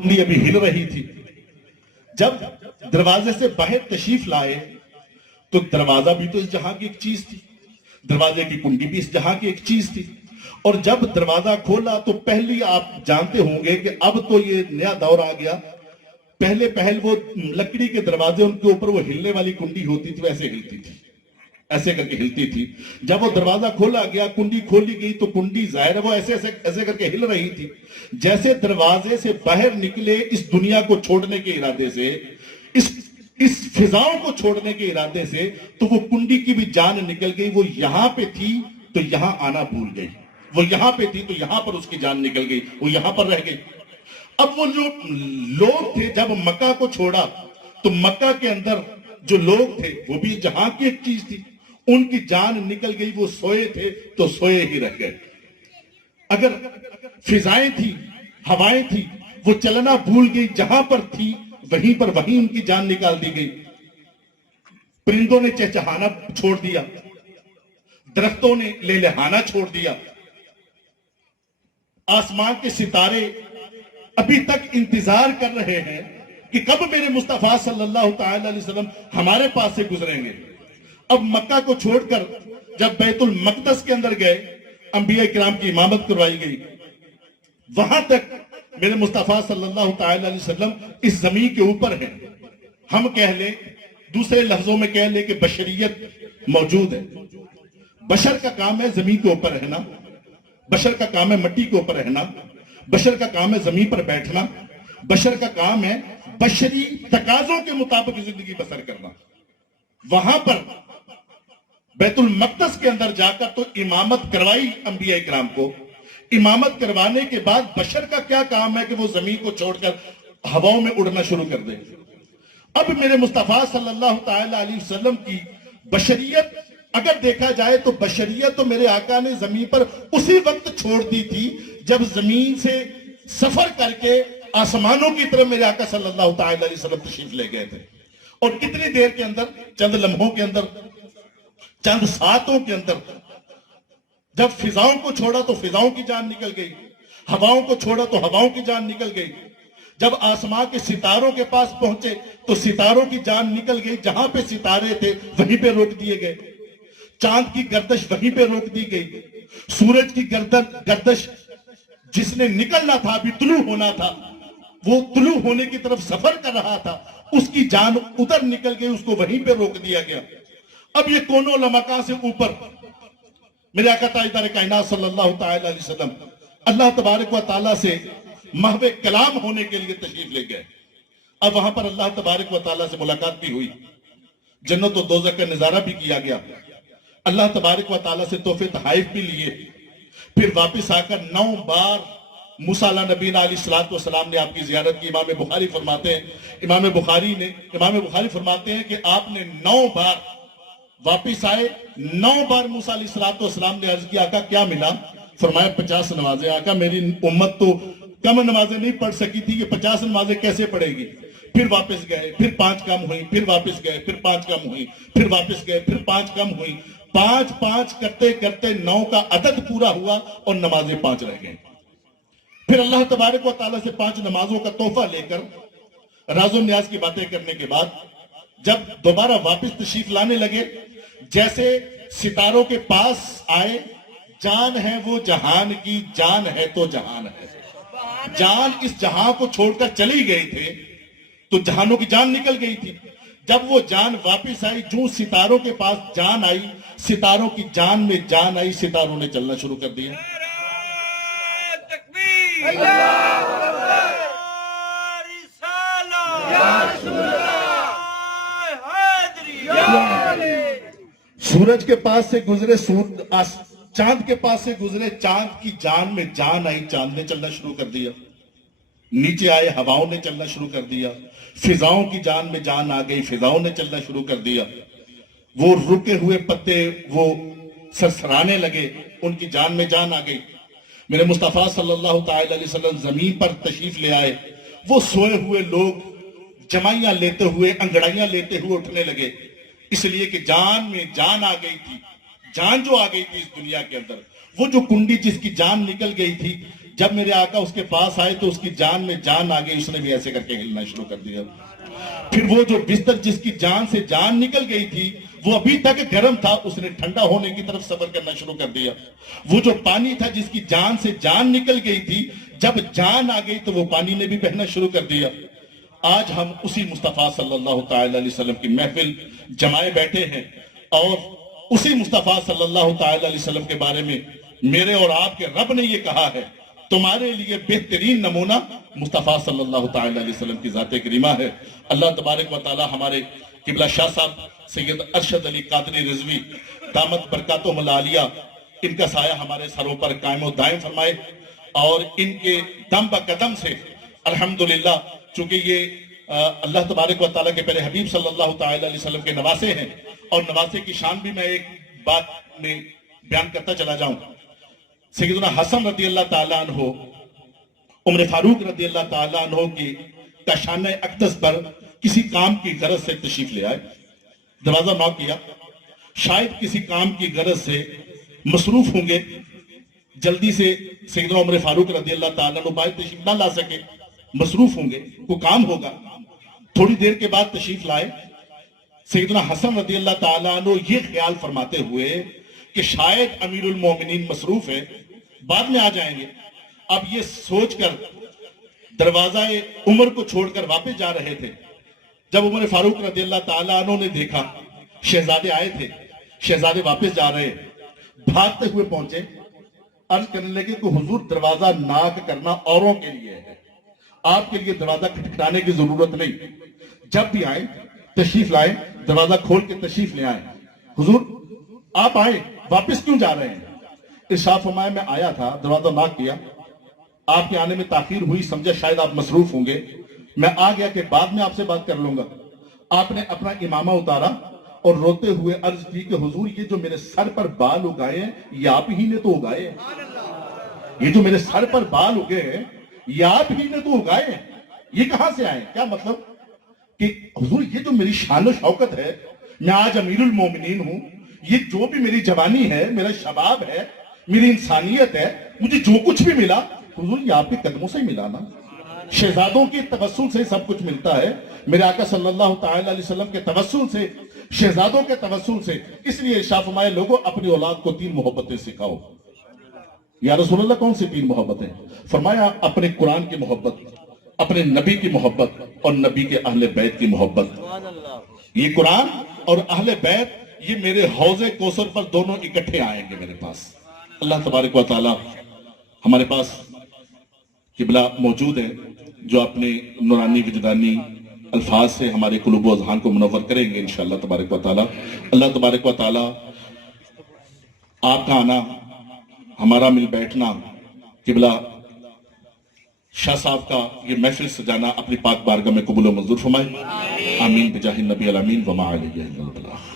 کنڈی ابھی ہل رہی تھی. جب دروازے سے باہر تشریف لائے تو دروازہ بھی تو اس جہاں کی ایک چیز تھی, دروازے کی کنڈی بھی اس جہاں کی ایک چیز تھی. اور جب دروازہ کھولا تو پہلی آپ جانتے ہوں گے کہ اب تو یہ نیا دور آ گیا. پہل وہ لکڑی کے دروازے, ان کے اوپر وہ ہلنے والی کنڈی ہوتی تھی, ویسے ہلتی تھی, ایسے کر کے ہلتی تھی. جب وہ دروازہ کھولا گیا, کنڈی کھولی گئی تو کنڈی ظاہر ہے وہ ایسے کر کے ہل رہی تھی. جیسے دروازے سے باہر نکلے اس دنیا کو چھوڑنے کے ارادے سے, اس فضاؤں کو چھوڑنے کے ارادے سے, تو وہ کنڈی کی بھی جان نکل گئی. وہ یہاں پہ تھی تو یہاں آنا بھول گئی, وہ یہاں پہ تھی تو یہاں پر اس کی جان نکل گئی, وہ یہاں پر رہ گئی. اب وہ جو لوگ تھے جب مکہ کو چھوڑا تو مکہ کے اندر جو لوگ تھے وہ بھی جہاں کی ایک چیز تھی, ان کی جان نکل گئی. وہ سوئے تھے تو سوئے ہی رہ گئے. اگر فضائیں تھی, ہوائیں تھی, وہ چلنا بھول گئی, جہاں پر تھی وہیں پر وہیں ان کی جان نکال دی گئی. پرندوں نے چہچہانا چھوڑ دیا, درختوں نے لہلہانا چھوڑ دیا. آسمان کے ستارے ابھی تک انتظار کر رہے ہیں کہ کب میرے مصطفیٰ صلی اللہ تعالی علیہ وسلم ہمارے پاس سے گزریں گے. اب مکہ کو چھوڑ کر جب بیت المقدس کے اندر گئے, انبیاء کرام کی امامت کروائی گئی. وہاں تک میرے مصطفیٰ صلی اللہ تعالی علیہ وسلم اس زمین کے اوپر ہیں. ہم کہہ لیں, دوسرے لفظوں میں کہہ لیں کہ بشریت موجود ہے. بشر کا کام ہے زمین کے اوپر رہنا, بشر کا کام ہے مٹی کے اوپر رہنا, بشر کا کام ہے زمین پر بیٹھنا, بشر کا کام ہے بشری تقاضوں کے مطابق زندگی بسر کرنا. وہاں پر بیت المقدس کے اندر جا کر تو امامت کروائی انبیاء کرام کو. امامت کروانے کے بعد بشر کا کیا کام ہے کہ وہ زمین کو چھوڑ کر ہواؤں میں اڑنا شروع کر دے. اب میرے مصطفیٰ صلی اللہ تعالی علیہ وسلم کی بشریت اگر دیکھا جائے تو بشریت تو میرے آقا نے زمین پر اسی وقت چھوڑ دی تھی جب زمین سے سفر کر کے آسمانوں کی طرف میرے آقا صلی اللہ تعالی علیہ وسلم تشریف لے گئے تھے. اور کتنی دیر کے اندر, چند لمحوں کے اندر, چند ساعتوں کے اندر. جب فضاؤں کو چھوڑا تو فضاؤں کی جان نکل گئی, ہواؤں کو چھوڑا تو ہواؤں کی جان نکل گئی. جب آسمان کے ستاروں کے پاس پہنچے تو ستاروں کی جان نکل گئی, جہاں پہ ستارے تھے وہیں پہ روک دیے گئے. چاند کی گردش وہیں پہ روک دی گئی. سورج کی گردش جس نے نکلنا تھا, ابھی طلوع ہونا تھا, وہ طلوع ہونے کی طرف سفر کر رہا تھا, اس کی جان ادھر نکل گئی, اس کو وہیں پہ روک دیا گیا. اب یہ کونوں لمکاں سے اوپر میرے آقا تاجدار کائنات صلی اللہ تعالی علیہ وسلم اللہ تبارک و تعالیٰ سے محو کلام ہونے کے لیے تشریف لے گئے. اب وہاں پر اللہ تبارک و تعالیٰ سے ملاقات بھی ہوئی, جنت و دوزخ کا نظارہ بھی کیا گیا, اللہ تبارک و تعالیٰ سے تحفے تحائف بھی لیے. پھر واپس آ کر 9 بار موسیٰ علیہ نبی علیہ السلام نے آپ کی زیارت کی. امام بخاری فرماتے ہیں, امام بخاری فرماتے ہیں کہ آپ نے 9 بار واپس آئے, 9 بار موسیٰ علیہ السلام نے عرض کیا آقا کیا ملا؟ فرمایا 50 نمازیں. آقا میری امت تو کم نمازیں نہیں پڑھ سکی تھی, یہ 50 نمازیں کیسے پڑھے گی؟ پھر واپس گئے, پھر 5 کم ہوئی, پھر واپس گئے, پھر 5 کم ہوئی, پھر واپس گئے, پھر 5 کم ہوئی. 5 کرتے کرتے 9 کا عدد پورا ہوا اور نمازیں 5 رہ گئیں. پھر اللہ تبارک و تعالیٰ سے 5 نمازوں کا تحفہ لے کر راز و نیاز کی باتیں کرنے کے بعد جب دوبارہ واپس تشریف لانے لگے, جیسے ستاروں کے پاس آئے, جان ہے وہ جہان کی, جان ہے تو جہان ہے. جان اس جہاں کو چھوڑ کر چلی گئی تھے تو جہانوں کی جان نکل گئی تھی. جب وہ جان واپس آئی, جو ستاروں کے پاس جان آئی, ستاروں کی جان میں جان آئی, ستاروں نے چلنا شروع کر دیا. سورج کے پاس سے گزرے, چاند کے پاس سے گزرے, چاند کی جان میں جان آئی, چاند نے چلنا شروع کر دیا. نیچے آئے, ہواؤں نے چلنا شروع کر دیا. فضاؤں کی جان میں جان آ گئی, فضاؤں نے چلنا شروع کر دیا. وہ رکے ہوئے پتے وہ سرسرانے لگے, ان کی جان میں جان آ گئی. میرے مصطفیٰ صلی اللہ تعالی علیہ وسلم زمین پر تشریف لے آئے. وہ سوئے ہوئے لوگ جمائیاں لیتے ہوئے, انگڑائیاں لیتے ہوئے اٹھنے لگے, اس لیے کہ جان میں جان آ گئی تھی. جان جو آ گئی تھی اس دنیا کے اندر, وہ جو کنڈی جس کی جان نکل گئی تھی, جب میرے آقا اس کے پاس آئے تو اس کی جان میں جان آ گئی، اس نے بھی ایسے کر کے ہلنا شروع کر دیا۔ پھر وہ جو بستر جس کی جان سے جان نکل گئی تھی وہ ابھی تک گرم تھا، اس نے ٹھنڈا ہونے کی طرف صبر کرنا شروع کر دیا۔ وہ جو پانی تھا جس کی جان سے جان نکل گئی تھی، جب جان آ گئی تو وہ پانی نے بھی بہنا شروع کر دیا۔ آج ہم اسی مصطفیٰ صلی اللہ تعالی علیہ وسلم کی محفل جمائے بیٹھے ہیں، اور اسی مصطفیٰ صلی اللہ تعالی علیہ وسلم کے بارے میں میرے اور آپ کے رب نے یہ کہا ہے، تمہارے لیے بہترین نمونہ مصطفیٰ صلی اللہ تعالی علیہ وسلم کی ذات کریمہ ہے۔ اللہ تبارک و تعالی ہمارے قبلہ شاہ صاحب سید ارشد علی قادری رضوی دامت برکاتہم العالیہ، ان کا سایہ ہمارے سروں پر قائم و دائم فرمائے، اور ان کے دم بقدم سے الحمدللہ، چونکہ یہ اللہ تبارک و تعالیٰ کے پہلے حبیب صلی اللہ تعالی علیہ وسلم کے نواسے ہیں، اور نواسے کی شان بھی میں ایک بات میں بیان کرتا چلا جاؤں۔ سیدنا حسن رضی اللہ تعالیٰ عنہ عمر فاروق رضی اللہ تعالیٰ عنہ کی کاشانہ اقدس پر کسی کام کی غرض سے تشریف لے آئے، دروازہ نوک کیا، شاید کسی کام کی غرض سے مصروف ہوں گے، جلدی سے سیدنا عمر فاروق رضی اللہ تعالیٰ عنہ باہر تشریف نہ لا سکے، مصروف ہوں گے، کوئی کام ہوگا۔ تھوڑی دیر کے بعد تشریف لائے، سیدنا حسن رضی اللہ تعالیٰ عنہ یہ خیال فرماتے ہوئے کہ شاید امیر المومنین مصروف ہے، بعد میں آ جائیں گے۔ اب یہ سوچ کر دروازہ عمر کو چھوڑ کر واپس جا رہے تھے، جب عمر فاروق رضی اللہ تعالیٰ عنہ نے دیکھا شہزادے آئے تھے، شہزادے واپس جا رہے، بھاگتے ہوئے پہنچے، عرض کرنے لگے کہ حضور دروازہ ناک کرنا اوروں کے لیے ہے، آپ کے لیے دروازہ کھٹکھٹانے کی ضرورت نہیں، جب بھی آئیں تشریف لائیں، دروازہ کھول کے تشریف لے آئیں۔ حضور آپ آئے، واپس کیوں جا رہے ہیں؟ ارشاد فرمایا میں آیا تھا، دروازہ ناک کیا، آپ کے آنے میں تاخیر ہوئی، سمجھا شاید آپ مصروف ہوں گے، میں آ گیا کہ بعد میں آپ سے بات کر لوں گا۔ آپ نے اپنا امامہ اتارا اور روتے ہوئے عرض کی کہ حضور یہ جو میرے سر پر بال اگائے ہیں یہ آپ ہی نے تو اگائے ہیں، یہ جو میرے سر پر بال اگے ہیں یہ آپ ہی نے تو اگائے ہیں، یہ کہاں سے آئے؟ کیا مطلب کہ حضور یہ جو میری شان و شوکت ہے، میں آج امیر المومنین ہوں، یہ جو بھی میری جوانی ہے، میرا شباب ہے، میری انسانیت ہے، مجھے جو کچھ بھی ملا حضور یہ آپ کے قدموں سے ملا نا۔ شہزادوں کے توسل سے سب کچھ ملتا ہے، میرے آقا صلی اللہ تعالی علیہ وسلم کے توسل سے، شہزادوں کے توسل سے، اس لیے ارشاد فرمائے لوگوں اپنی اولاد کو 3 محبتیں سکھاؤ۔ یا رسول اللہ کون سی 3 محبتیں؟ فرمایا اپنے قرآن کی محبت، اپنے نبی کی محبت، اور نبی کے اہل بیت کی محبت۔ یہ قرآن اور اہل بیت یہ میرے حوض کوثر پر دونوں اکٹھے آئیں گے میرے پاس۔ اللہ تبارک و تعالی ہمارے پاس قبلہ موجود ہے جو اپنے نورانی وجدانی الفاظ سے ہمارے قلوب و اذہان کو منور کریں گے انشاءاللہ تبارک و تعالی۔ اللہ تبارک و تعالی آپ کا آنا، ہمارا مل بیٹھنا، قبلہ شاہ صاحب کا یہ محفل سجانا اپنی پاک بارگاہ میں قبول و منظور فرمائے، آمین بجاہ النبی الامین وما علیہ البلاغ۔